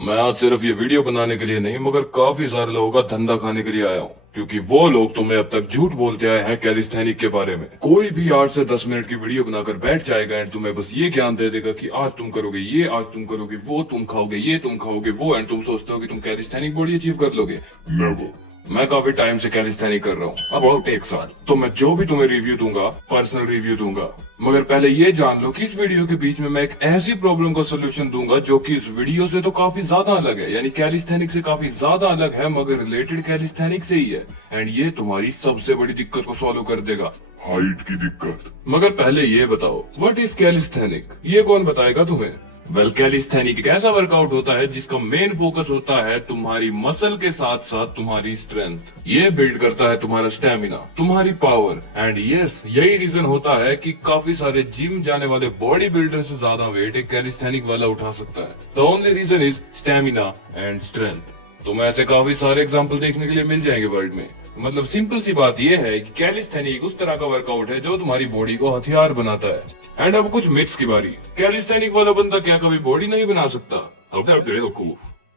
मैं आज सिर्फ ये वीडियो बनाने के लिए नहीं मगर काफी सारे लोगों का धंधा खाने के लिए आया हूँ, क्योंकि वो लोग तुम्हें अब तक झूठ बोलते आए हैं कैलिस्थेनिक के बारे में। कोई भी 8 से 10 मिनट की वीडियो बनाकर बैठ जाएगा एंड तुम्हें बस ये ज्ञान दे देगा कि आज तुम करोगे ये, आज तुम करोगे वो, तुम खाओगे ये, तुम खाओगे वो, एंड तुम सोचते हो कि तुम कैलिस्थेनिक बॉडी अचीव कर लोगे। नेवर। मैं काफी टाइम से कैलिस्थेनिक कर रहा हूँ, अबाउट 1 साल। तो मैं जो भी तुम्हें रिव्यू दूंगा पर्सनल रिव्यू दूंगा, मगर पहले ये जान लो कि इस वीडियो के बीच में मैं एक ऐसी प्रॉब्लम का सोल्यूशन दूंगा जो कि इस वीडियो से तो काफी ज्यादा अलग है, यानी कैलिस्थेनिक से काफी ज्यादा अलग है मगर रिलेटेड कैलिस्थेनिक से ही है। एंड ये तुम्हारी सबसे बड़ी दिक्कत को सॉल्व कर देगा, हाइट की दिक्कत। मगर पहले ये बताओ, व्हाट इज कैलिस्थेनिक? ये कौन बताएगा तुम्हें? वेल, कैलिस्थेनिक एक ऐसा वर्कआउट होता है जिसका मेन फोकस होता है तुम्हारी मसल के साथ साथ तुम्हारी स्ट्रेंथ। ये बिल्ड करता है तुम्हारा स्टेमिना, तुम्हारी पावर। एंड यस, यही रीजन होता है कि काफी सारे जिम जाने वाले बॉडी बिल्डर से ज्यादा वेट एक कैलिस्थेनिक वाला उठा सकता है। The only reason is stamina and strength. तुम्हें ऐसे काफी सारे एग्जाम्पल देखने के लिए मिल जाएंगे वर्ल्ड में। मतलब सिंपल सी बात यह है कि कैलिस्थेनिक उस तरह का वर्कआउट है जो तुम्हारी बॉडी को हथियार बनाता है। एंड अब कुछ मिथ्स की बारी। कैलिस्थेनिक वाला बंदा क्या कभी बॉडी नहीं बना सकता?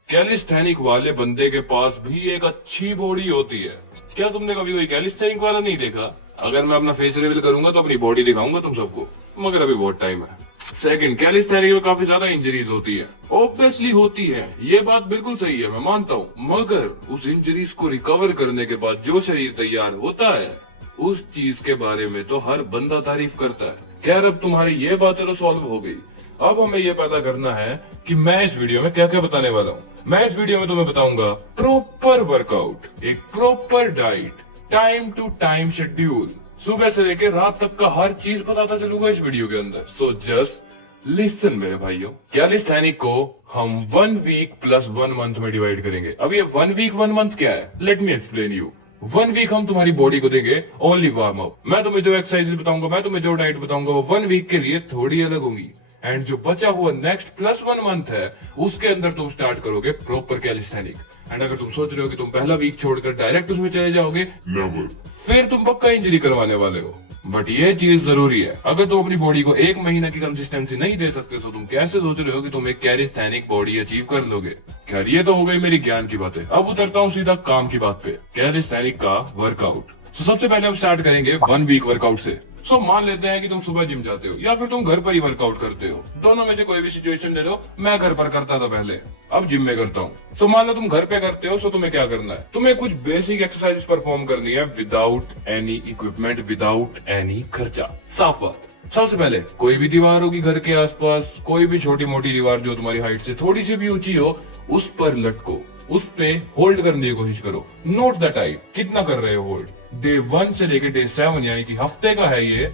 कैलिस्थेनिक वाले बंदे के पास भी एक अच्छी बॉडी होती है। क्या तुमने कभी कोई कैलिस्थेनिक वाला नहीं देखा? अगर मैं अपना फेस रिवील करूंगा तो अपनी बॉडी दिखाऊंगा तुम सबको, मगर अभी बहुत टाइम है। सेकंड, कैलिस्थेनिक में काफी ज्यादा इंजरीज होती है। ऑब्वियसली होती है, ये बात बिल्कुल सही है, मैं मानता हूँ, मगर उस इंजरीज को रिकवर करने के बाद जो शरीर तैयार होता है उस चीज के बारे में तो हर बंदा तारीफ करता है। खैर, अब तुम्हारी ये बातें तो सॉल्व हो गई। अब हमें ये पता करना है कि मैं इस वीडियो में क्या क्या बताने वाला हूँ। मैं इस वीडियो में तुम्हें बताऊंगा प्रॉपर वर्कआउट, एक proper diet, time to time schedule, सुबह से लेकर रात तक का हर चीज बताता चलूंगा इस वीडियो के अंदर। सो जस्ट लिसन मेरे भाइयों। कैलिस्थेनिक को हम 1 वीक प्लस 1 मंथ में डिवाइड करेंगे। अब ये 1 वीक 1 मंथ क्या है? Let me explain you. 1 week हम तुम्हारी बॉडी को देंगे ओनली वार्म अप। मैं तुम्हें जो एक्सरसाइज बताऊंगा, मैं तुम्हें जो डाइट बताऊंगा वो 1 वीक के लिए थोड़ी अलग होंगी। एंड जो बचा हुआ नेक्स्ट प्लस 1 मंथ है उसके अंदर तुम स्टार्ट करोगे प्रॉपर कैलिस्थेनिक। एंड अगर तुम सोच रहे हो कि तुम पहला वीक छोड़कर डायरेक्ट उसमें चले जाओगे, नेवर, फिर तुम पक्का इंजरी करवाने वाले हो। बट ये चीज जरूरी है, अगर तुम अपनी बॉडी को 1 महीने की कंसिस्टेंसी नहीं दे सकते तो तुम कैसे सोच रहे हो कि तुम एक कैलिस्थेनिक बॉडी अचीव कर लोगे? खैर, ये तो हो गई मेरी ज्ञान की बातें। अब उतरता हूँ सीधा काम की बात पे, कैलिस्थेनिक का वर्कआउट। तो सबसे पहले हम स्टार्ट करेंगे 1 वीक वर्कआउट से। सो मान लेते हैं कि तुम सुबह जिम जाते हो या फिर तुम घर पर ही वर्कआउट करते हो। दोनों में से कोई भी सिचुएशन ले लो। मैं घर पर करता था पहले, अब जिम में करता हूँ। सो मान लो तुम घर पे करते हो, सो तुम्हें क्या करना है? तुम्हें कुछ बेसिक एक्सरसाइज परफॉर्म करनी है without any equipment, without any खर्चा। साफ बात। सबसे पहले कोई भी दीवार होगी घर के आसपास, कोई भी छोटी मोटी दीवार जो तुम्हारी हाइट से थोड़ी सी भी ऊंची हो, उस पर लटको, उस पे होल्ड करने की कोशिश करो। नोट द टाइम, कितना कर रहे हो होल्ड। डे 1 से लेकर डे 7 यानी कि हफ्ते का है ये,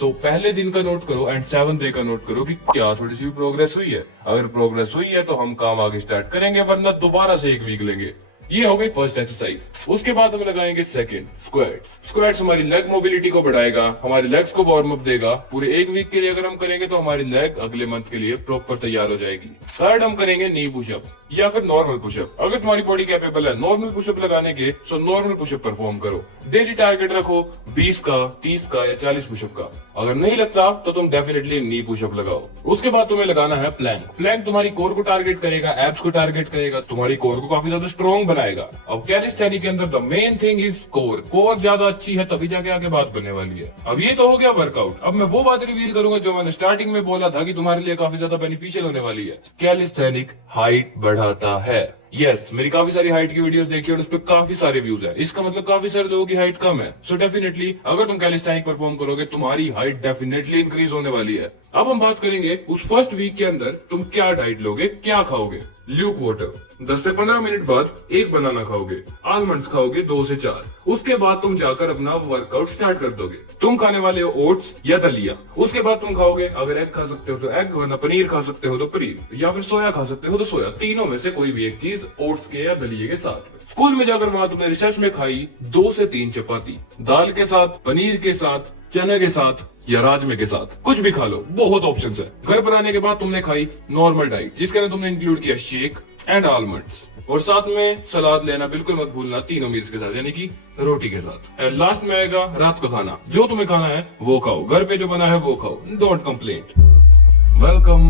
तो पहले दिन का नोट करो एंड 7th डे का नोट करो कि क्या थोड़ी सी प्रोग्रेस हुई है। अगर प्रोग्रेस हुई है तो हम काम आगे स्टार्ट करेंगे, वरना दोबारा से 1 वीक लेंगे। ये हो गई फर्स्ट एक्सरसाइज। उसके बाद हम लगाएंगे सेकंड, स्क्वाट्स। स्क्वाट्स हमारी लेग मोबिलिटी को बढ़ाएगा, हमारी लेग्स को वार्म अप देगा। पूरे 1 वीक के लिए अगर हम करेंगे तो हमारी लेग अगले मंथ के लिए प्रॉपर तैयार हो जाएगी। थर्ड, हम करेंगे नी पुशअप या फिर नॉर्मल पुशअप। अगर तुम्हारी बॉडी कैपेबल है नॉर्मल पुशअप लगाने के, तो नॉर्मल पुशअप परफॉर्म करो। डेली टारगेट रखो 20 का, 30 का या 40 पुशअप का। अगर नहीं लगता तो तुम डेफिनेटली नी पुशअप लगाओ। उसके बाद तुम्हें लगाना है प्लैंक। प्लैंक तुम्हारी कोर को टारगेट करेगा, एब्स को टारगेट करेगा, तुम्हारी कोर को काफी ज्यादा स्ट्रॉन्ग बनाएगा। अब कैलिस्थेनिक के अंदर the main thing is core. Core ज्यादा अच्छी है तभी जाके आगे बात बनने वाली है। अब ये तो हो गया वर्कआउट। अब मैं वो बात रिवील करूंगा जो मैंने स्टार्टिंग में बोला था कि तुम्हारे लिए काफी ज्यादा बेनिफिशियल होने वाली है। कैलिस्थेनिक हाइट बढ़ाता है। यस, मेरी काफी सारी हाइट की वीडियोस देखी और उस पर काफी सारे व्यूज है। इसका मतलब काफी सारे लोगों की हाइट कम है। सो डेफिनेटली अगर तुम कैलिस्थेनिक परफॉर्म करोगे तुम्हारी हाइट डेफिनेटली इंक्रीज होने वाली है। अब हम बात करेंगे उस फर्स्ट वीक के अंदर तुम क्या डाइट लोगे, क्या खाओगे। ल्यूक वाटर, 10 से 15 मिनट बाद 1 बनाना खाओगे, आलमंड्स खाओगे 2 से 4। उसके बाद तुम जाकर अपना वर्कआउट स्टार्ट कर दोगे। तुम खाने वाले हो ओट्स या दलिया। उसके बाद तुम खाओगे, अगर एग खा सकते हो तो एग, वरना पनीर खा सकते हो तो पनीर, या फिर सोया खा सकते हो तो सोया। तीनों में से कोई भी एक चीज ओट्स के या दलिये के साथ। स्कूल में जाकर वहां तुमने रिसर्च में खाई 2 से 3 चपाती, दाल के साथ, पनीर के साथ, चने के साथ या राजमे के साथ, कुछ भी खा लो, बहुत ऑप्शंस है। घर पर आने के बाद तुमने खाई नॉर्मल डाइट, जिसके अंदर तुमने इंक्लूड किया शेक एंड आलमंड्स, और साथ में सलाद लेना बिल्कुल मत भूलना, तीनों मील्स के साथ, यानी कि रोटी के साथ। एंड लास्ट में आएगा रात का खाना। जो तुम्हें खाना है वो खाओ, घर पे जो बना है वो खाओ, don't complain. Welcome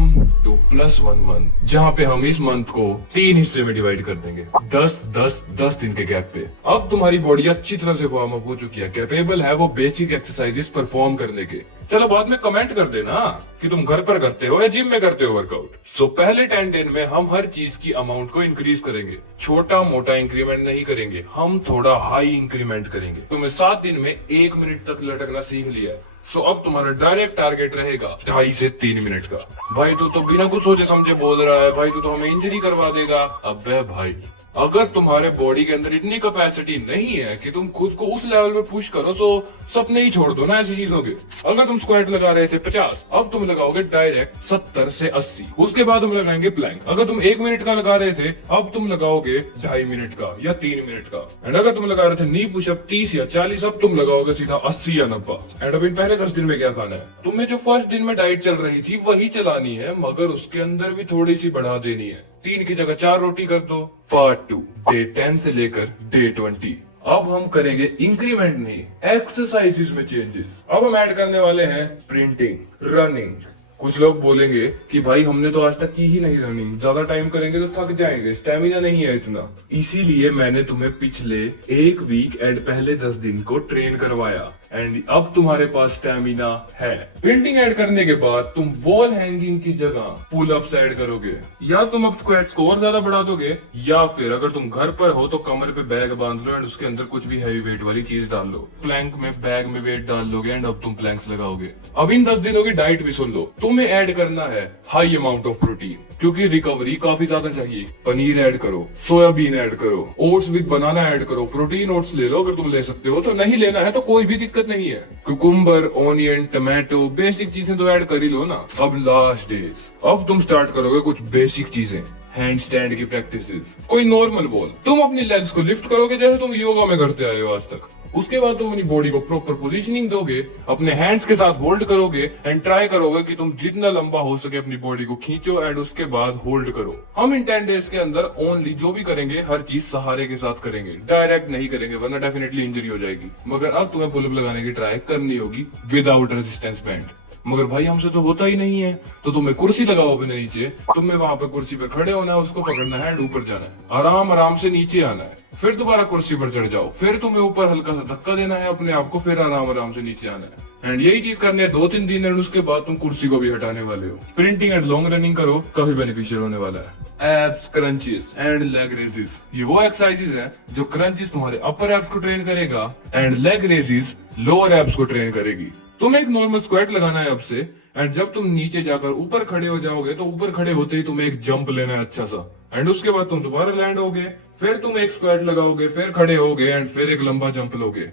to +1 month, जहाँ पे हम इस मंथ को 3 हिस्से में डिवाइड कर देंगे, 10-10-10 दिन के गैप पे। अब तुम्हारी बॉडी अच्छी तरह से वार्म अप हो चुकी है, कैपेबल है वो बेसिक एक्सरसाइजेस परफॉर्म करने के। चलो बाद में कमेंट कर देना कि तुम घर पर करते हो या जिम में करते हो वर्कआउट। सो पहले 10 दिन में हम हर चीज की अमाउंट को इंक्रीज करेंगे, छोटा मोटा इंक्रीमेंट नहीं करेंगे, हम थोड़ा हाई इंक्रीमेंट करेंगे। तुम्हें 7 दिन में 1 मिनट तक लटकना सीख लिया है, सो अब तुम्हारा डायरेक्ट टारगेट रहेगा 2.5 से 3 मिनट का। भाई तू तो बिना कुछ सोचे समझे बोल रहा है, भाई तू तो हमें इंजरी करवा देगा। अबे भाई, अगर तुम्हारे बॉडी के अंदर इतनी कैपेसिटी नहीं है कि तुम खुद को उस लेवल पे पुश करो, तो सपने ही छोड़ दो ना ऐसी चीजों के। अगर तुम स्क्वाट लगा रहे थे 50, अब तुम लगाओगे डायरेक्ट 70 से 80। उसके बाद हम लगाएंगे प्लैंक। अगर तुम 1 मिनट का लगा रहे थे, अब तुम लगाओगे 2.5 मिनट का या 3 मिनट का। एंड अगर तुम लगा रहे थे नी पुशअप 30 या 40, अब तुम लगाओगे सीधा 80 या 90। एंड अब इन पहले 10 दिन में क्या खाना है? तुम्हें जो फर्स्ट दिन में डाइट चल रही थी वही चलानी है, मगर उसके अंदर भी थोड़ी सी बढ़ा देनी है। 3 की जगह 4 रोटी कर दो। पार्ट 2, डे 10 से लेकर डे 20। अब हम करेंगे इंक्रीमेंट नहीं, एक्सरसाइजेस में चेंजेस। अब हम ऐड करने वाले हैं स्प्रिंटिंग, रनिंग। कुछ लोग बोलेंगे कि भाई हमने तो आज तक की ही नहीं रनिंग, ज्यादा टाइम करेंगे तो थक जाएंगे, स्टेमिना नहीं है इतना। इसीलिए मैंने तुम्हें पिछले 1 वीक एंड पहले 10 दिन को ट्रेन करवाया, एंड अब तुम्हारे पास स्टेमिना है। स्प्रिंटिंग ऐड करने के बाद तुम वॉल हैंगिंग की जगह पुल अप्स ऐड करोगे, या तुम अब स्क्वाट्स को और ज्यादा बढ़ा दोगे, या फिर अगर तुम घर पर हो तो कमर पे बैग बांध लो एंड उसके अंदर कुछ भी हैवी वेट वाली चीज डाल लो। प्लैंक में बैग में वेट डाल लोगे एंड अब तुम प्लैंक्स लगाओगे। अब इन 10 दिनों की डाइट भी सुन लो। तुम्हें ऐड करना है हाई अमाउंट ऑफ प्रोटीन, क्योंकि रिकवरी काफी ज्यादा चाहिए। पनीर ऐड करो, सोयाबीन ऐड करो, ओट्स विद बनाना ऐड करो। प्रोटीन ओट्स ले लो अगर तुम ले सकते हो, तो नहीं लेना है तो कोई भी दिक्कत नहीं है। कुकुम्बर, ऑनियन, टमाटो, बेसिक चीजें तो ऐड कर ही लो ना। अब लास्ट डेज, अब तुम स्टार्ट करोगे कुछ बेसिक चीजें, हैंड स्टैंड की प्रैक्टिस। कोई नॉर्मल बॉल, तुम अपनी लेग्स को लिफ्ट करोगे जैसे तुम योगा में करते आए हो आज तक। उसके बाद तुम अपनी बॉडी को प्रॉपर पोजीशनिंग दोगे, अपने हैंड्स के साथ होल्ड करोगे एंड ट्राई करोगे कि तुम जितना लंबा हो सके अपनी बॉडी को खींचो एंड उसके बाद होल्ड करो। हम इन 10 डेज के अंदर ओनली जो भी करेंगे हर चीज सहारे के साथ करेंगे, डायरेक्ट नहीं करेंगे वरना डेफिनेटली इंजरी हो जाएगी। मगर अब तुम्हें पुल अप लगाने की ट्राई करनी होगी विदाउट रेजिस्टेंस बैंड। मगर भाई हमसे तो होता ही नहीं है, तो तुम्हें कुर्सी लगाओ अपने नीचे, तुम्हें वहां पे कुर्सी पे खड़े होना है, उसको पकड़ना है, ऊपर जाना है, आराम आराम से नीचे आना है, फिर दोबारा कुर्सी पर चढ़ जाओ, फिर तुम्हें ऊपर हल्का सा धक्का देना है अपने आप को, फिर आराम आराम से नीचे आना है। एंड यही चीज करने 2-3 दिन एंड उसके बाद तुम कुर्सी को भी हटाने वाले हो। स्प्रिंटिंग एंड लॉन्ग रनिंग करो, काफी बेनिफिशियल होने वाला है। Abs, crunches and leg raises, ये वो एक्सरसाइजेस हैं जो क्रंचेस तुम्हारे अपर एब्स को ट्रेन करेगा and leg raises lower abs को ट्रेन करेगी। तुम्हें एक नॉर्मल स्क्वाट लगाना है अब से, एंड जब तुम नीचे जाकर ऊपर खड़े हो जाओगे तो ऊपर खड़े होते ही तुम्हें एक जंप लेना है अच्छा सा, एंड उसके बाद तुम दोबारा लैंड होगे, फिर तुम एक स्क्वाट लगाओगे, फिर खड़े होगे एंड फिर एक लंबा जंप लोगे।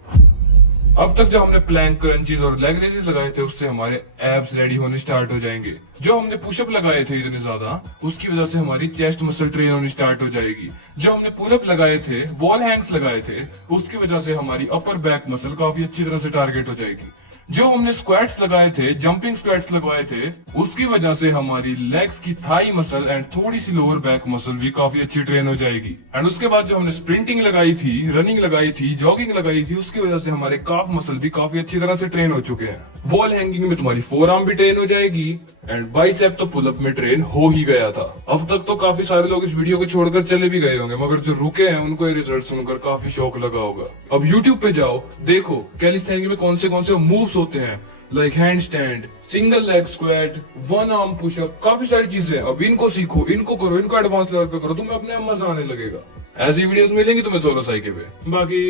अब तक जो हमने प्लैंक, क्रंचेस और लेग रेजेस लगाए थे उससे हमारे एब्स रेडी होने स्टार्ट हो जाएंगे। जो हमने पुशअप लगाए थे इतने ज्यादा, उसकी वजह से हमारी चेस्ट मसल ट्रेन होनी स्टार्ट हो जाएगी। जो हमने पुलअप लगाए थे, वॉल हैंग्स लगाए थे, उसकी वजह से हमारी अपर बैक मसल काफी अच्छी तरह से टारगेट हो जाएगी। जो हमने स्क्वाट्स लगाए थे, जंपिंग स्क्वाट्स लगवाए थे, उसकी वजह से हमारी लेग्स की थाई मसल एंड थोड़ी सी लोअर बैक मसल भी काफी अच्छी ट्रेन हो जाएगी। एंड उसके बाद जो हमने स्प्रिंटिंग लगाई थी, रनिंग लगाई थी, जॉगिंग लगाई थी, उसकी वजह से हमारे काफ मसल भी काफी अच्छी तरह से ट्रेन हो चुके हैं। वॉल हैंगिंग में तुम्हारी फोर आर्म भी ट्रेन हो जाएगी एंड बाइसेप तो पुलअप में ट्रेन हो ही गया था। अब तक तो काफी सारे लोग इस वीडियो को छोड़कर चले भी गए होंगे, मगर जो रुके हैं उनको ये रिजल्ट सुनकर काफी शौक लगा होगा। अब यूट्यूब पे जाओ, देखो कैलिस्थेनिक्स में कौन से मूव्स होते हैं, like handstand, single leg squat, one arm pushup, काफी सारी चीजें। अब इनको सीखो, इनको करो, इनको एडवांस लेवल पे करो, तुम्हें अपने आप मजा आने लगेगा। ऐसी वीडियोस मिलेंगी तुम्हें सोलो साइकिल पे। बाकी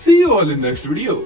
see you all in next video.